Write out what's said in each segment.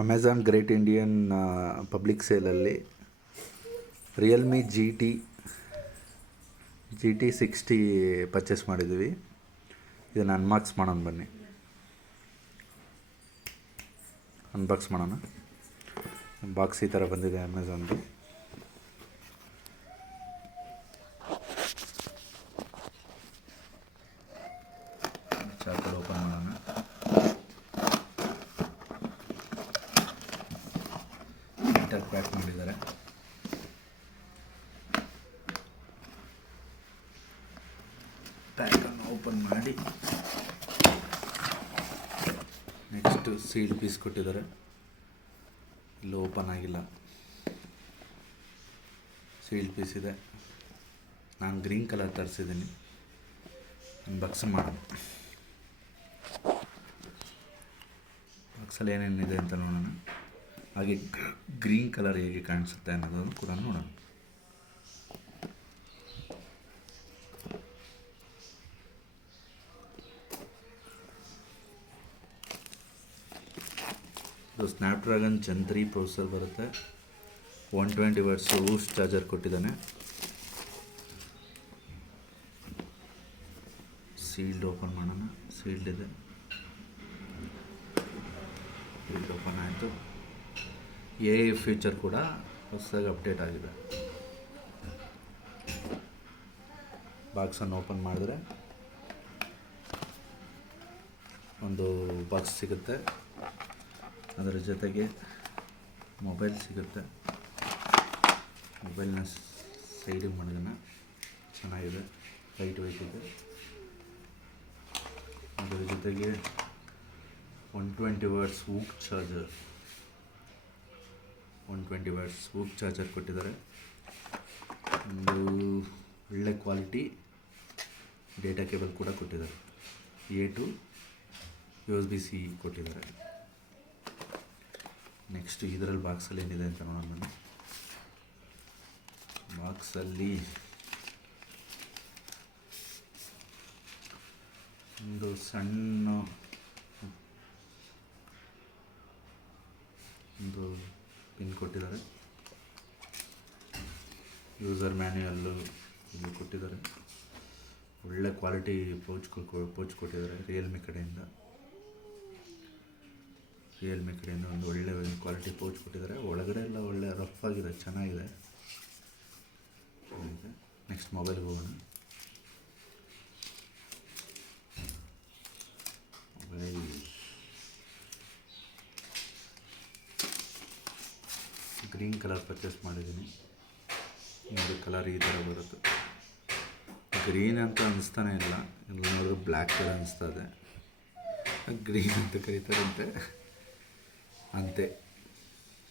Amazon great Indian public ಸೇಲಲ್ಲಿ Realme G T 60 purchase ಮಾಡಿದ್ದೀವಿ. ಇದನ್ನು ಅನ್ಬಾಕ್ಸ್ ಮಾಡೋಣ ಬನ್ನಿ. ಅನ್ಬಾಕ್ಸ್ ಮಾಡೋಣ. ಬಾಕ್ಸ್ ಈ ಥರ ಬಂದಿದೆ ಅಮೆಝಾನ್ದು. ಚಾಕಲ್ ಓಪನ್ ಮಾಡೋಣ. ನೀಟಾಗಿ ಪ್ಯಾಕ್ ಮಾಡಿದ್ದಾರೆ. ಪ್ಯಾಕನ್ನು ಓಪನ್ ಮಾಡಿ ನೆಕ್ಸ್ಟ್ ಸೀಲ್ಡ್ ಪೀಸ್ ಕೊಟ್ಟಿದ್ದಾರೆ. ಇಲ್ಲೂ ಓಪನ್ ಆಗಿಲ್ಲ, ಸೀಲ್ಡ್ ಪೀಸ್ ಇದೆ. ನಾನು ಗ್ರೀನ್ ಕಲರ್ ತರಿಸಿದ್ದೀನಿ. ಅನ್ಬಾಕ್ಸ್ ಮಾಡೋಣ. ಬಾಕ್ಸಲ್ಲಿ ಏನೇನಿದೆ ಅಂತ ನೋಡೋಣ. ಹಾಗೆ ಗ್ರೀನ್ ಕಲರ್ ಹೇಗೆ ಕಾಣಿಸುತ್ತೆ ಅನ್ನೋದನ್ನು ಕೂಡ ನೋಡೋಣ. ಇದು ಸ್ನ್ಯಾಪ್ಡ್ರ್ಯಾಗನ್ ಜೆನ್ 3 ಪ್ರೊಸೆಸರ್ ಬರುತ್ತೆ. 120 ವಾಟ್ಸ್ ವೂಸ್ಟ್ ಚಾರ್ಜರ್ ಕೊಟ್ಟಿದ್ದಾನೆ. ಸೀಲ್ಡ್ ಓಪನ್ ಮಾಡೋಣ. ಸೀಲ್ಡ್ ಇದೆ. ಸೀಲ್ಡ್ ಓಪನ್ ಆಯಿತು. ಎ ಫೀಚರ್ ಕೂಡ ಹೊಸದಾಗಿ ಅಪ್ಡೇಟ್ ಆಗಿದೆ. ಬಾಕ್ಸನ್ನು ಓಪನ್ ಮಾಡಿದ್ರೆ ಒಂದು ಬಾಕ್ಸ್ ಸಿಗುತ್ತೆ. ಅದರ ಜೊತೆಗೆ ಮೊಬೈಲ್ ಸಿಗುತ್ತೆ. ಮೊಬೈಲ್ನ ಸೈಡಿಗೆ ಮಾಡಿದ್ದಾನೆ. ಚೆನ್ನಾಗಿದೆ, ಲೈಟ್ ವೆಯ್ಟ್ ಇದೆ. ಅದರ ಜೊತೆಗೆ 120 ವಾಟ್ಸ್ ವೂಕ್ ಚಾರ್ಜರ್ ಕೊಟ್ಟಿದ್ದಾರೆ. ಒಂದು ಒಳ್ಳೆ ಕ್ವಾಲಿಟಿ ಡೇಟಾ ಕೇಬಲ್ ಕೂಡ ಕೊಟ್ಟಿದ್ದಾರೆ. A to USB-C ಕೊಟ್ಟಿದ್ದಾರೆ. ನೆಕ್ಸ್ಟ್ ಇದರಲ್ಲಿ ಬಾಕ್ಸಲ್ಲಿ ಏನಿದೆ ಅಂತ ನೋಡೋಣ. ಬಾಕ್ಸಲ್ಲಿ ಒಂದು ಸಣ್ಣ ಒಂದು ಪಿನ್ ಕೊಟ್ಟಿದ್ದಾರೆ. ಯೂಸರ್ ಮ್ಯಾನ್ಯುಯಲ್ಲು ಇಲ್ಲಿ ಕೊಟ್ಟಿದ್ದಾರೆ. ಒಳ್ಳೆ ಕ್ವಾಲಿಟಿ ಪೌಚ್ ಕೊಟ್ಟಿದ್ದಾರೆ. ರಿಯಲ್ಮಿ ಕಡೆಯಿಂದ ಒಂದು ಒಳ್ಳೆ ಕ್ವಾಲಿಟಿ ಪೌಚ್ ಕೊಟ್ಟಿದ್ದಾರೆ. ಒಳಗಡೆ ಎಲ್ಲ ಒಳ್ಳೆ ರಫ್ ಆಗಿದೆ, ಚೆನ್ನಾಗಿದೆ. ನೆಕ್ಸ್ಟ್ ಮೊಬೈಲ್ಗೆ ಹೋಗೋಣ. ಮೊಬೈಲ್ ಗ್ರೀನ್ ಕಲರ್ ಪರ್ಚೇಸ್ ಮಾಡಿದ್ದೀನಿ. ನೋಡಿ, ಕಲರ್ ಈ ಥರ ಬರುತ್ತೆ. ಗ್ರೀನ್ ಅಂತ ಅನಿಸ್ತಾನೆ ಇಲ್ಲ, ಎಲ್ಲ ನೋಡಿದ್ರೆ ಬ್ಲ್ಯಾಕ್ ಕಲರ್ ಅನಿಸ್ತಾ ಇದೆ. ಗ್ರೀನ್ ಅಂತ ಕರೀತಾರಂತೆ. ಅಂತೆ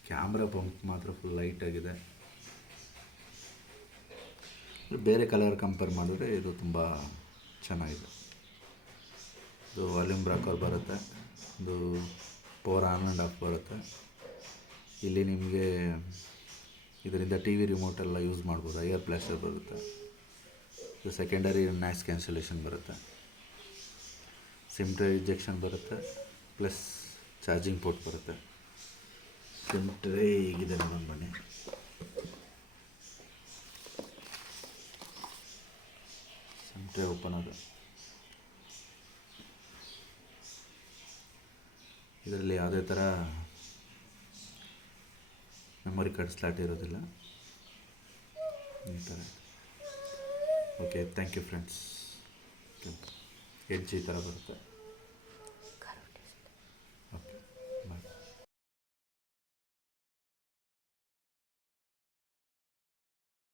ಕ್ಯಾಮ್ರಾ ಬಂಪ್ ಮಾತ್ರ ಫುಲ್ ಲೈಟಾಗಿದೆ. ಬೇರೆ ಕಲರ್ ಕಂಪೇರ್ ಮಾಡಿದ್ರೆ ಇದು ತುಂಬ ಚೆನ್ನಾಗಿದೆ. ಇದು ವಾಲ್ಯೂಮ್ ಬ್ರೇಕರ್ ಬರುತ್ತೆ. ಇದು ಪವರ್ ಆನ್ ಆ್ಯಂಡ್ ಆಫ್ ಬರುತ್ತೆ. ಇಲ್ಲಿ ನಿಮಗೆ ಇದರಿಂದ ಟಿ ವಿ ರಿಮೋಟೆಲ್ಲ ಯೂಸ್ ಮಾಡ್ಬೋದು. ಏರ್ ಬ್ಲಾಸ್ಟರ್ ಬರುತ್ತೆ. ಇದು ಸೆಕೆಂಡರಿ ನಾಯ್ಸ್ ಕ್ಯಾನ್ಸಲೇಷನ್ ಬರುತ್ತೆ. ಸಿಮ್ ಟ್ರೇ ಇಂಜೆಕ್ಷನ್ ಬರುತ್ತೆ. ಪ್ಲಸ್ ಚಾರ್ಜಿಂಗ್ ಪೋರ್ಟ್ ಬರುತ್ತೆ. ಸಿಮ್ ಟ್ರೇ ಹೀಗಿದೆ ನೋಡೋಣ ಬನ್ನಿ. ಸಿಮ್ ಟ್ರೇ ಓಪನ್ ಆದ. ಇದರಲ್ಲಿ ಯಾವುದೇ ಥರ ಮೆಮೊರಿ ಕಾರ್ಡ್ ಸ್ಲಾಟ್ ಇರೋದಿಲ್ಲ. ಈ ಥರ. Okay, thank you friends. Edge ಈ ಥರ ಬರುತ್ತೆ.